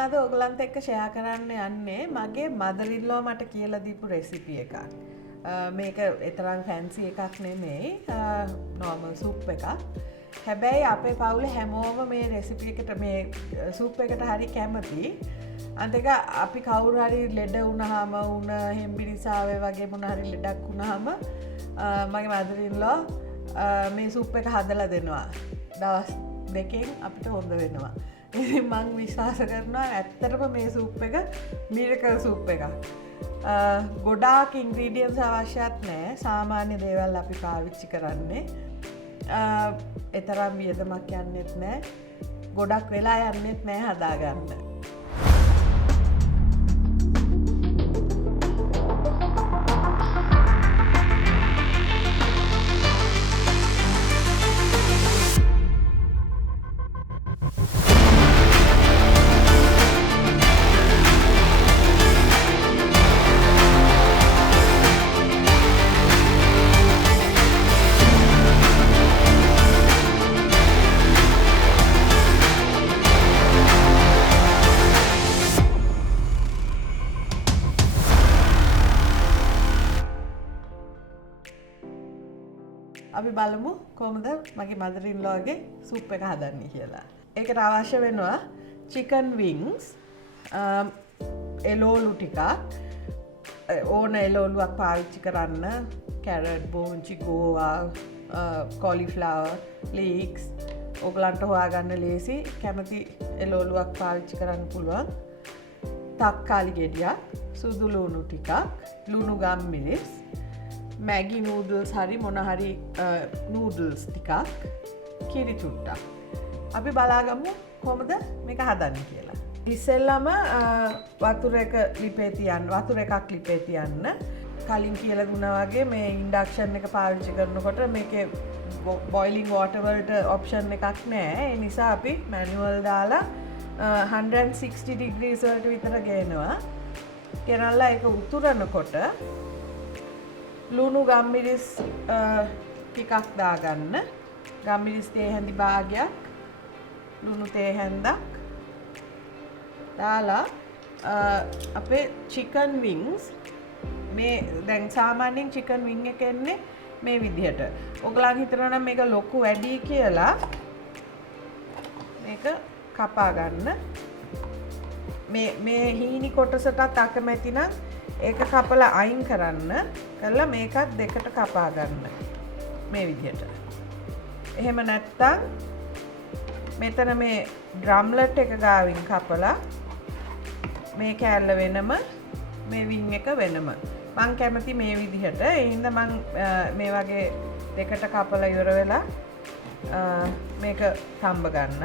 අද ඔයගලන්ට එක්ක ෂෙයා කරන්න යන්නේ මගේ මදර්-ඉන්-ලෝ මට කියලා දීපු රෙසිපි එකක්. මේක තරම් ෆැන්සි එකක් නෙමෙයි. normal soup එකක්. හැබැයි අපේ පවුලේ හැමෝම මේ රෙසිපි එකට මේ soup එකට හරි කැමති. අන්තික අපි කවුරු හරි ලෙඩ වුණාම හෙම්බිරිසාවේ වගේ මොන හරි ලෙඩක් වුණාම මගේ මදර්-ඉන්-ලෝ මේ soup එක හදලා දෙනවා. දවස් දෙකෙන් අපිට හොඳ වෙනවා. ඉතින් මං විශ්වාස කරනවා ඇත්තටම මේ soup එක මිරකල් soup එකක්. ගොඩාක් ඉන්ග්‍රීඩියන්ට්ස් අවශ්‍යත් නැහැ. සාමාන්‍ය දේවල් අපි පාවිච්චි කරන්නේ. තරම් වියදමක් යන්නෙත් නැහැ. ගොඩක් වෙලා යන්නෙත් නැහැ හදාගන්න. අපි බලමු කොහොමද මගේ මදර්-ඉන්-ලෝගේ සූප් එක හදන්නේ කියලා. ඒකට අවශ්‍ය වෙනවා chicken wings, එළවලු ටිකක්, ඕන එළවලුවක් පාවිච්චි කරන්න, carrot, බෝංචි, ගෝවා, cauliflower, leeks, ඔයගලන්ට හොයාගන්න ලේසි. කැමති එළවලුවක් පාවිච්චි කරන්න පුළුවන්. තක්කාලි ගෙඩියක්, සුදු ලුණු ටිකක්, ලුණු ගම්මිරිස්, Maggi noodles hari මොන හරි noodles ටිකක්, කිරි චුට්ටක්. අපි බලාගමු කොහොමද මේක හදන්නේ කියලා. ඉස්සෙල්ලාම වතුර එකක් ලිපේ තියන්න. කලින් කියලා දුන්නා වගේ මේ ඉන්ඩක්ෂන් එක පාවිච්චි කරනකොට මේකේ boiling water වලට ඔප්ෂන් එකක් නැහැ. ඒ නිසා අපි manual දාලා 160 degrees වලට විතර ගේනවා. ගෙනල්ලා ඒක උතුරනකොට ලුණු ගම්මිරිස් ටිකක් දාගන්න. ගම්මිරිස් තේ හැඳි භාගයක්, ලුණු තේ හැන්දක් දාලා අපේ chicken wings මේ දැන් සාමාන්‍යයෙන් chicken wing එක එන්නේ මේ විදිහට. ඔයගලන් හිතනවා නම් මේක ලොකු වැඩි කියලා මේක කපා ගන්න. මේ හීනි කොටසටත් අකමැති නම් ඒක කපලා අයින් කරලා මේකත් දෙකට කපා ගන්න මේ විදිහට. එහෙම නැත්නම් මෙතන මේ ඩ්‍රම්ලට් එක ගාවින් කපලා මේ කෑල්ල වෙනම මේ වින් එක වෙනම. මං කැමති මේ විදිහට. ඒ හින්දා මං මේ වගේ දෙකට කපලා ඉවර වෙලා මේක තම්බ ගන්න.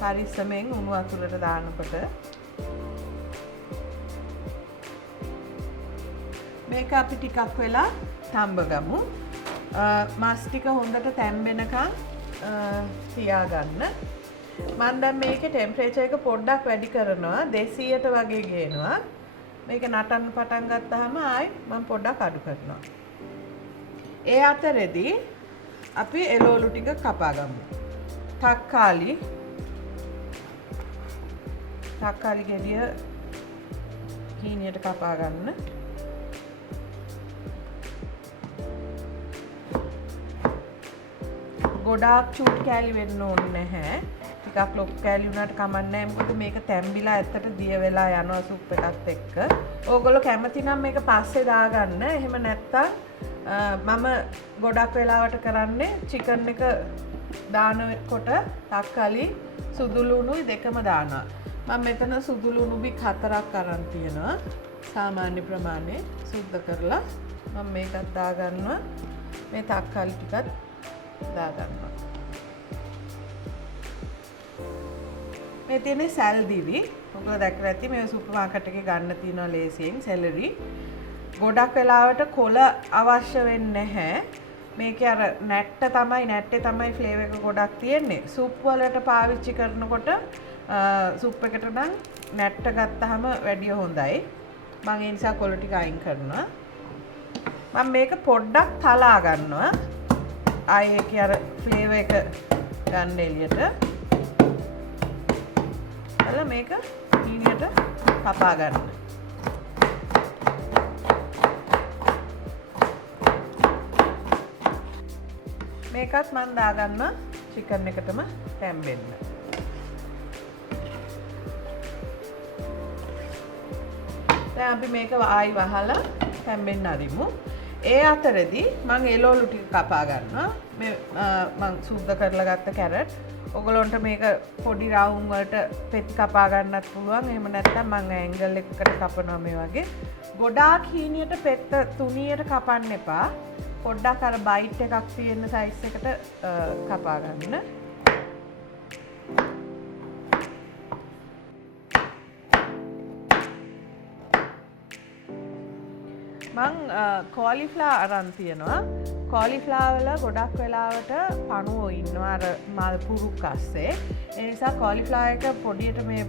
පරිස්සමෙන් උණු වතුරට දානකොට මේක අපි ටිකක් වෙලා තම්බ ගමු. මස් ටික හොඳට තැම්බෙනකන් තියාගන්න. මම දැන් මේකේ ටෙම්පරේචර් එක පොඩ්ඩක් වැඩි කරනවා. 200ට වගේ ගේනවා. මේක නටන්න පටන් ගත්තාම ආයි මම පොඩ්ඩක් අඩු කරනවා. ඒ අතරෙදී අපි එළවලු ටික කපා ගමු. තක්කාලි ගෙඩිය හීනියට කපා ගන්න. ගොඩාක් චූටි කෑලි වෙන්න ඕනේ නැහැ. ටිකක් ලොකු කෑලි වුණාට කමක් නැහැ. මොකද මේක තැම්බිලා ඇත්තට දිය වෙලා යනවා සුප් එකත් එක්ක. ඕගොල්ලෝ කැමති නම් මේක පස්සේ දාගන්න. එහෙම නැත්තම් මම ගොඩක් වෙලාවට කරන්නේ චිකන් එක දානකොට තක්කාලි සුදු ලුණුයි දෙකම දානවා. මම මෙතන සුදු ලුණු බික් 4ක් අරන් තියෙනවා. සාමාන්‍ය ප්‍රමාණය සුද්ධ කරලා මම මේකත් දාගන්නවා. මේ තක්කාලි ටිකත් දාගන්නවා. මේ තියෙන්නේ සැල්දිරි. ඔයගොල්ලෝ දැක්කලා ඇති මේ සුපර් මාකට් එකේ ගන්න තියෙනවා ලේසියෙන් සෙලරි. ගොඩක් වෙලාවට කොළ අවශ්‍ය වෙන්නේ නැහැ. මේකේ අර නැට්ටේ තමයි ෆ්ලේවර් එක ගොඩක් තියෙන්නේ. සුප් වලට පාවිච්චි කරනකොට සුප් එකට නම් නැට්ට ගත්තාම වැඩිය හොඳයි. මම ඒ නිසා කොළ ටික අයින් කරනවා. මම මේක පොඩ්ඩක් තලා ගන්නවා. ආයේ ඒකේ අර ෆ්ලේවර් එක ගන්න එළියට. එතන මේක හීනියට කපා ගන්න. මේකත් මම දාගන්න චිකන් එකටම තැම්බෙන්න. දැන් අපි මේක ආයි වහලා තැම්බෙන්න අරිමු. ඒ අතරදී මම එළවලු ටික කපා ගන්නවා. මේ මම සුද්ධ කරලා ගත්ත කැරට්. ඔයගලොන්ට මේක පොඩි රවුම් වලට පෙත් කපා ගන්නත් පුළුවන්. එහෙම නැත්නම් මම ඇන්ගල් එකකට කපනවා මේ වගේ. ගොඩාක් හීනියට පෙත්ත තුනියට කපන්න එපා. පොඩ්ඩක් අර බයිට් එකක් තියෙන සයිස් එකට කපා ගන්න. මං කෝලිෆ්ලවර් අරන් තියනවා. කෝලිෆ්ලවර් වල ගොඩක් වෙලාවට පණුවෝ ඉන්නවා අර මල් පුරුක් අස්සේ. ඒ නිසා කෝලිෆ්ලවර් එක පොඩියට මේ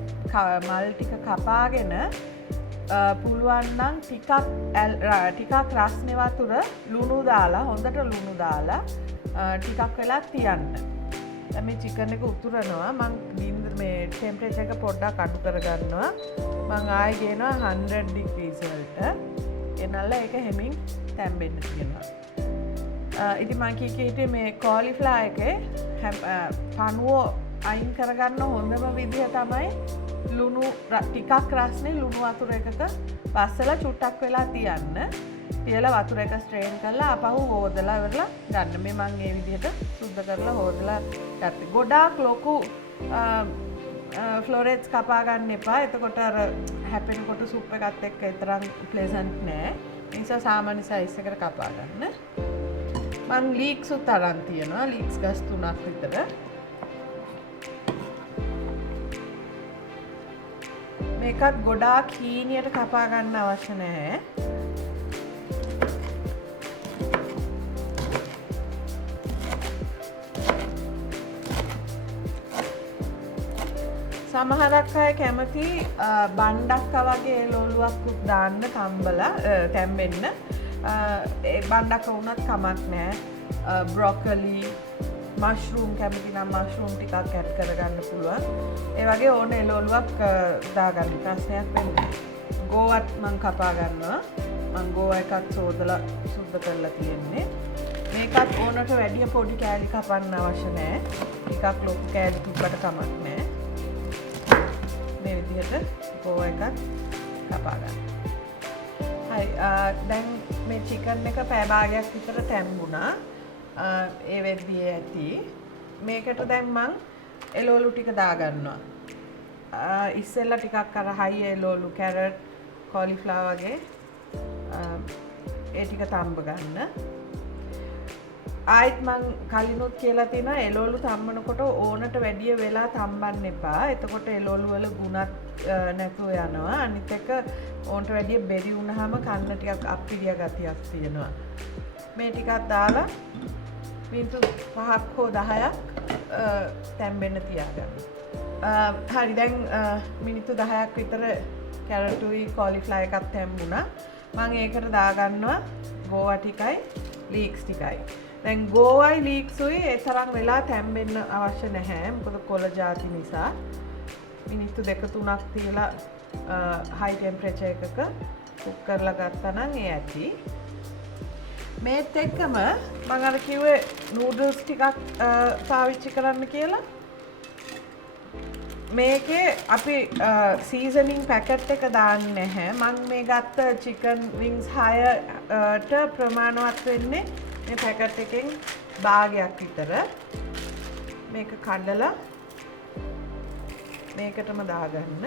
මල් ටික කපාගෙන පුළුවන් නම් ටිකක් රස්නේ වතුර ලුණු දාලා හොඳට ලුණු දාලා ටිකක් වෙලා තියන්න. දැන් මේ චිකන් එක උතුරනවා. මම මේ ටෙම්පරේචර් එක පොඩ්ඩක් අඩු කරගන්නවා. මම ආයෙ ගේනවා 100 degrees වලට. එනල්ල ඒක හෙමින් තැම්බෙන්න තියෙනවා. ඉතින් මම හිතේ මේ කෝලිෆ්ලවර් එකේ පණුව අයින් කරගන්න හොඳම විදිහ තමයි ලුණු ටිකක් රස්නේ ලුණු වතුර එකක පස්සලා චුට්ටක් වෙලා තියන්න. තියලා වතුර එක ස්ට්‍රේන් කරලා ආපහු හොදලා ඉවරලා ගන්න. මේ මම මේ විදිහට සුද්ධ කරලා හොදලා ගත්තා. ගොඩාක් ලොකු ෆ්ලොරෙට්ස් කපා ගන්න එපා. එතකොට අර හැපෙනකොට සුප් එකත් එක්ක තරම් ප්ලෙසන්ට් නෑ. ඒ නිසා සාමාන්‍ය සයිස් එකට කපා ගන්න. මම ලීක්ස් උත් අරන් තියනවා. ලීක්ස් ගස් 3ක් විතර. මේකත් ගොඩාක් හීනියට කපා ගන්න අවශ්‍ය නැහැ. සමහරක් අය කැමති බණ්ඩක්ක වගේ එළවලුවක් දාන්න තැම්බෙන්න. ඒ බණ්ඩක්ක වුණත් කමක් නැහැ. බ්‍රොකොලි මෂ්රූම් කැමති නම් මෂ්රූම් ටිකක් ඇඩ් කරගන්න පුළුවන්. ඒ වගේ ඕන එළවලුවක් දාගන්න ප්‍රශ්නයක් වෙන්නේ. ගෝවත් මම කපා ගන්නවා. මම ගෝව එකක් සෝදලා සුද්ධ කරලා තියෙන්නේ. මේකත් ඕනට වැඩිය පොඩි කෑලි කපන්න අවශ්‍ය නැහැ. ටිකක් ලොකු කෑලි තිබ්බට කමක් නැහැ. මේ විදිහට ගෝව එකත් කපා ගන්න. හරි දැන් මේ චිකන් එක පැය භාගයක් විතර තැම්බුණා. ඒ වෙද්දී ඇති මේකට දැන් මං එළවලු ටික දාගන්නවා. ඉස්සෙල්ලා ටිකක් අර හයි එළවලු කැරට් කෝලිෆ්ලවර් වගේ ඒ ටික තම්බ ගන්න. ආයිත් මං කලිනුත් කියලා තියෙනවා එළවලු තම්බනකොට ඕනට වැඩිය වෙලා තම්බන්න එපා. එතකොට එළවලු වල ගුණත් නැතුව යනවා. අනිත් එක ඕනට වැඩිය බෙරි වුණාම කන්න ටිකක් අප්පිරිය ගතියක් තියෙනවා. මේ ටිකක් දාලා මිනිත්තු 5ක් හෝ 10ක් තැම්බෙන්න තියාගන්න. හරි දැන් මිනිත්තු 10ක් විතර කැරටුයි කෝලිෆ්ලවර් එකක් තැම්බුණා. මම ඒකට දාගන්නවා ගෝවා ටිකයි ලීක්ස් ටිකයි. දැන් ගෝවයි ලීක්ස්ුයි ඒ තරම් වෙලා තැම්බෙන්න අවශ්‍ය නැහැ. මොකද කොළ ಜಾති නිසා. මිනිත්තු 2-3ක් තියලා හයි ටෙම්පරේචර් එකක කුක් කරලා ගත්තා නම් ඒ ඇති. මේත් එක්කම මම අර කිව්වේ නූඩල්ස් ටිකක් පාවිච්චි කරන්න කියලා. මේකේ අපි සීසනින් පැකට් එක දාන්නේ නැහැ. මම මේ ගත්ත චිකන් වින්ග්ස් 6ට ප්‍රමාණවත් වෙන්නේ මේ පැකට් එකෙන් භාගයක් විතර. මේක කඩලා මේකටම දාගන්න.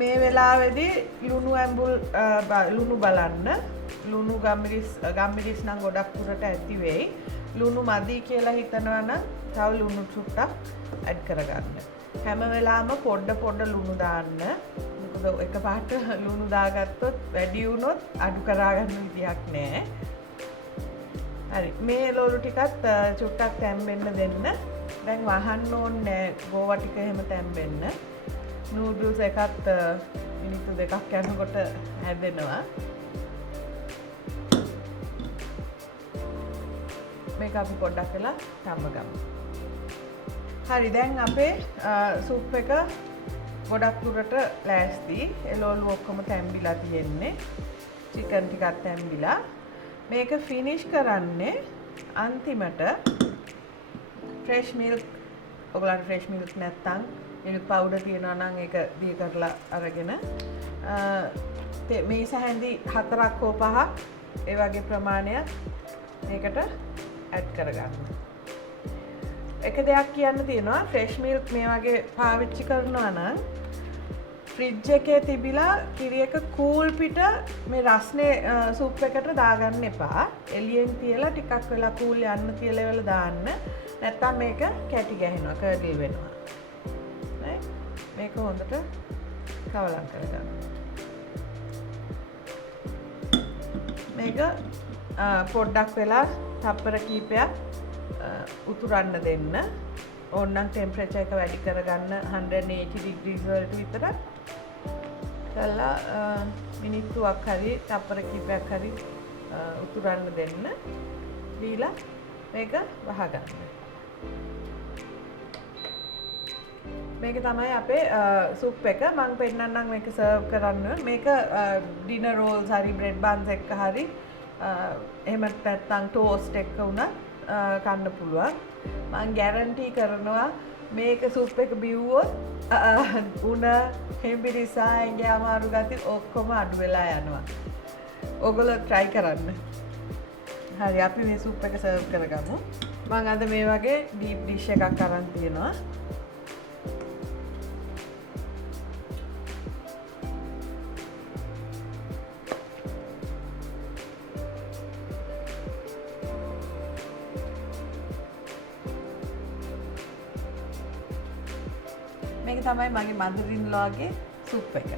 මේ වෙලාවේදී ලුණු ඇඹුල් ලුණු බලන්න. ලුණු ගම්මිරිස් නම් ගොඩක් දුරට ඇති වෙයි. ලුණු මදි කියලා හිතනවා නම් තව ලුණු චුට්ටක් ඇඩ් කරගන්න. හැම වෙලාවෙම පොඩ ලුණු දාන්න. මොකද එකපාරට ලුණු දාගත්තොත් වැඩි වුණොත් අඩු කරා ගන්න විදියක් නැහැ. හරි මේ එළවලු ටිකත් චුට්ටක් තැම්බෙන්න දෙන්න. දැන් වහන්න ඕනේ ගෝවා ටික එහෙම තැම්බෙන්න. නූඩල්ස් එකත් මිනිත්තු 2ක් යනකොට හැදෙනවා. මේක අපි පොඩ්ඩක් වෙලා තම්බ ගමු. හරි දැන් අපේ සුප් එක ගොඩක් දුරට ලෑස්ති. එළවලු ඔක්කොම තැම්බිලා තියෙන්නේ. චිකන් ටිකක් තැම්බිලා. මේක ෆිනිෂ් කරන්නේ අන්තිමට ෆ්‍රෙෂ් මිල්ක්. ඔයගොල්ලන්ට ෆ්‍රෙෂ් මිල්ක් නැත්තම් මිල්ක් පවුඩර් තියෙනවා නම් ඒක දී කරලා අරගෙන මේ සැහැඳි 4ක් හෝ 5ක් ඒ වගේ ප්‍රමාණයක් මේකට ඇඩ් කරගන්න. එක දෙයක් කියන්න තියෙනවා ෆ්‍රෙෂ් මිල්ක් මේ වගේ පාවිච්චි කරනවා නම් ෆ්‍රිජ් එකේ තිබිලා කිරි එක කූල් පිට මේ රස්නේ සුප් එකට දාගන්න එපා. එළියෙන් තියලා ටිකක් වෙලා කූල් යන්න තියලා වෙලා දාන්න. නැත්තම් මේක කැටි ගැහෙනවා, කර්ඩල් වෙනවා. මේක හොඳට කවලම් කරගන්න. මේක පොඩ්ඩක් වෙලා තප්පර කීපයක් උතුරන්න දෙන්න. ඕනනම් ටෙම්පරේචර් එක වැඩි කරගන්න 180 degrees වලට විතර. කළා මිනිත්තුවක් හරි තප්පර කීපයක් හරි උතුරන්න දෙන්න. දීලා මේක වහගන්න. මේක තමයි අපේ සුප් එක. මම පෙන්නන්නම් මේක සර්ව් කරන්න. මේක ඩිනර් රෝල්ස් හරි බ්‍රෙඩ් බන්ස් එක්ක හරි එහෙම නැත්නම් ටෝස්ට් එක්ක උනත් කන්න පුළුවන්. මම ගැරන්ටි කරනවා මේක සුප් එක බිව්වොත් උණ හෙම්බිරිසා ඇඟේ අමාරු ගති ඔක්කොම අඩු වෙලා යනවා. ඔයගොල්ලෝ try කරන්න. හරි අපි මේ සුප් එක සර්ව් කරගමු. මම අද මේ වගේ ඩීප් ඩිෂ් එකක් අරන් තියෙනවා. මේක තමයි මගේ මදරින් ලෝගේ සුප් එක.